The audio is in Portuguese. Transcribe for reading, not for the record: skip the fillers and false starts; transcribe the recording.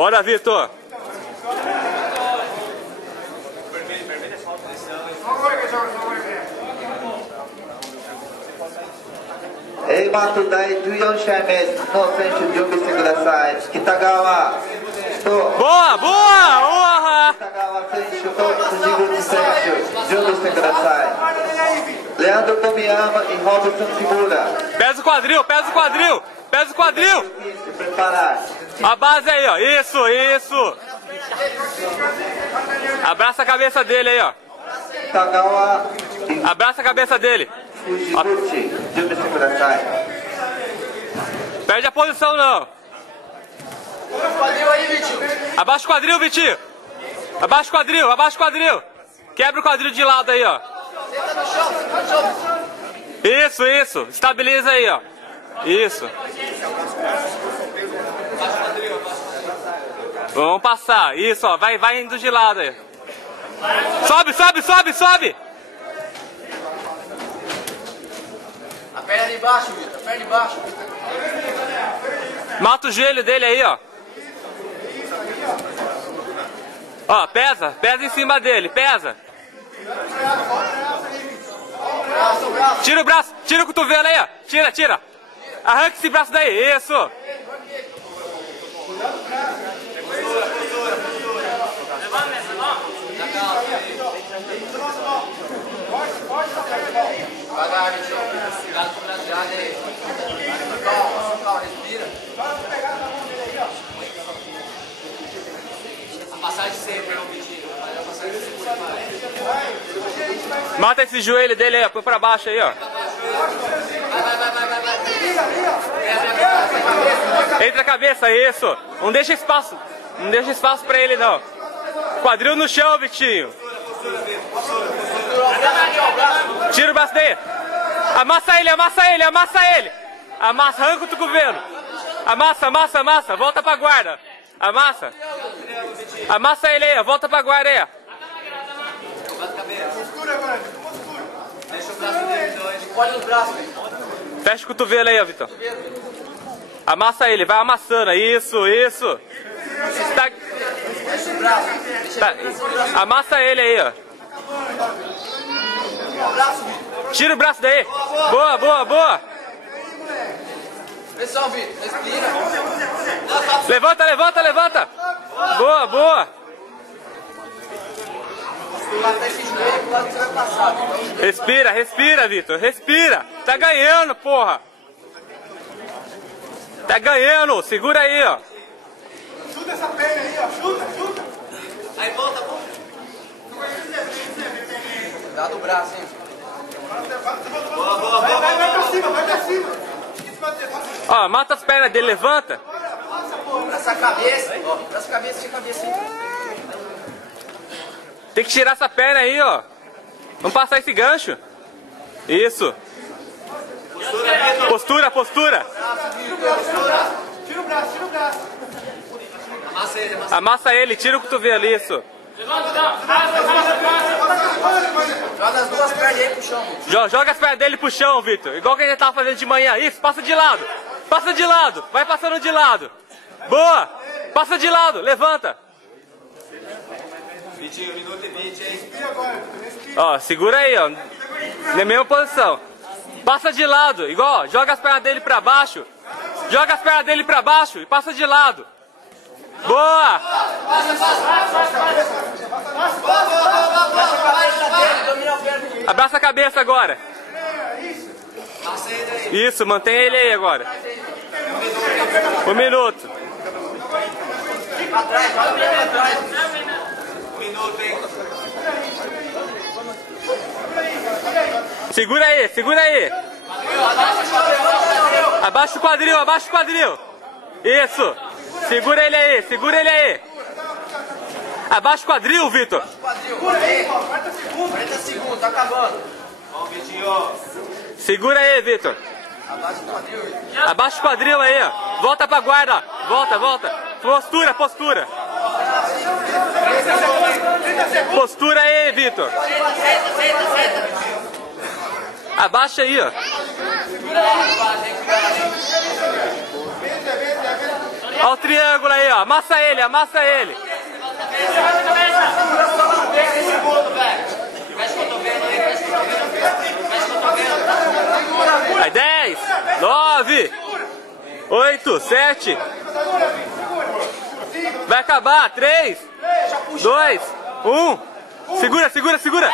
Bora, Vitor. Mato Dai 14試合目の選手準備してください。北川と Boa, boa! 北川選手と辻口選手準備してください。レアンドトミヤマe Robson Segura. Pesa o quadril, pesa o quadril, pesa o quadril. Preparar. A base aí, ó. Isso, isso. Abraça a cabeça dele aí, ó. Kagawa Abraça a cabeça dele. Fujiguchi, juntoしてください。 Perde a posição, não. Abaixa o quadril, Vitinho. Abaixa o quadril, abaixa o quadril. Quebra o quadril de lado aí, ó. Isso, isso. Estabiliza aí, ó. Isso. Vamos passar. Isso, ó. Vai indo de lado aí. Sobe, sobe, sobe, sobe. A perna de baixo, Vitor. A perna de baixo. Mata o joelho dele aí, ó. Ó, pesa. Pesa em cima dele. Pesa. Tira o braço. Tira o cotovelo aí, ó. Tira, tira. Arranca esse braço daí. Isso. Devagar, Vitor. Cuidado com o braço aí. Calma, calma, respira. A passagem sempre, não, Vitinho. A passagem sempre. Mata esse joelho dele aí, ó. Põe pra baixo aí, ó. Vai. Entra a cabeça, isso. Não deixa espaço. Não deixa espaço pra ele, não. Quadril no chão, Vitinho. Tira o braço daí. Amassa ele, amassa ele, amassa ele. Amassa, arranca o cotovelo. Amassa, amassa, amassa. Volta pra guarda. Amassa. Amassa ele aí, volta pra guarda aí. Deixa o braço dele, então. Olha os braços, velho. Fecha o cotovelo aí, ó, Vitor. Amassa ele, vai amassando. Isso, isso. Tá... Deixa o braço. Tá... Amassa ele aí, ó. Tira o braço daí. Boa, boa, boa. Pessoal, Vitor, respira. Levanta, levanta, levanta. Boa, boa. Matar esse joelho pro lado que você vai passar, Vitor. Respira, respira, Vitor. Respira. Tá ganhando, porra. Tá ganhando. Segura aí, ó. Chuta essa perna aí, ó. Chuta, chuta. Aí volta, volta. Cuidado do braço, hein. Vai pra cima, vai pra cima. Ó, mata as pernas dele, levanta. Essa cabeça, ó. Essa cabeça, tira a cabeça aí. Tem que tirar essa perna aí, ó. Vamos passar esse gancho. Isso. Postura, postura. Tira o braço, tira o braço. Amassa ele, amassa. Amassa ele, tira o cotovelo, isso. Joga as duas pernas aí pro chão. Joga as pernas dele pro chão, Vitor. Igual que a gente tava fazendo de manhã. Isso, passa de lado. Passa de lado. Vai passando de lado. Boa. Passa de lado. Levanta. Vitinho, 1 minuto e 20, hein? Ó, segura aí, ó. Na mesma posição. Passa de lado. Igual, ó, joga as pernas dele pra baixo. Joga as pernas dele pra baixo e passa de lado. Boa. Abraça a cabeça agora. Isso, mantém ele aí agora. 1 minuto. Atrás, vai pra trás. 1 minuto, hein? Segura aí, segura aí. Abaixa o quadril, abaixa o quadril. Isso. Segura ele aí, segura ele aí. Abaixa o quadril, Vitor. Segura aí, 40 segundos, tá acabando. Vamos, Vitinho. Segura aí, Vitor. Abaixa o quadril, Vitor. Abaixa o quadril aí, ó. Volta pra guarda, ó. Volta, volta. Postura, postura. Postura aí, Vitor. Senta. Abaixa aí, ó. Segura lá, rapaz, tem que cuidar, hein? Olha o triângulo aí, ó. Amassa ele, amassa ele. Aí, 10, 9, 8, 7. Vai acabar. 3, 2, 1. Segura, segura, segura.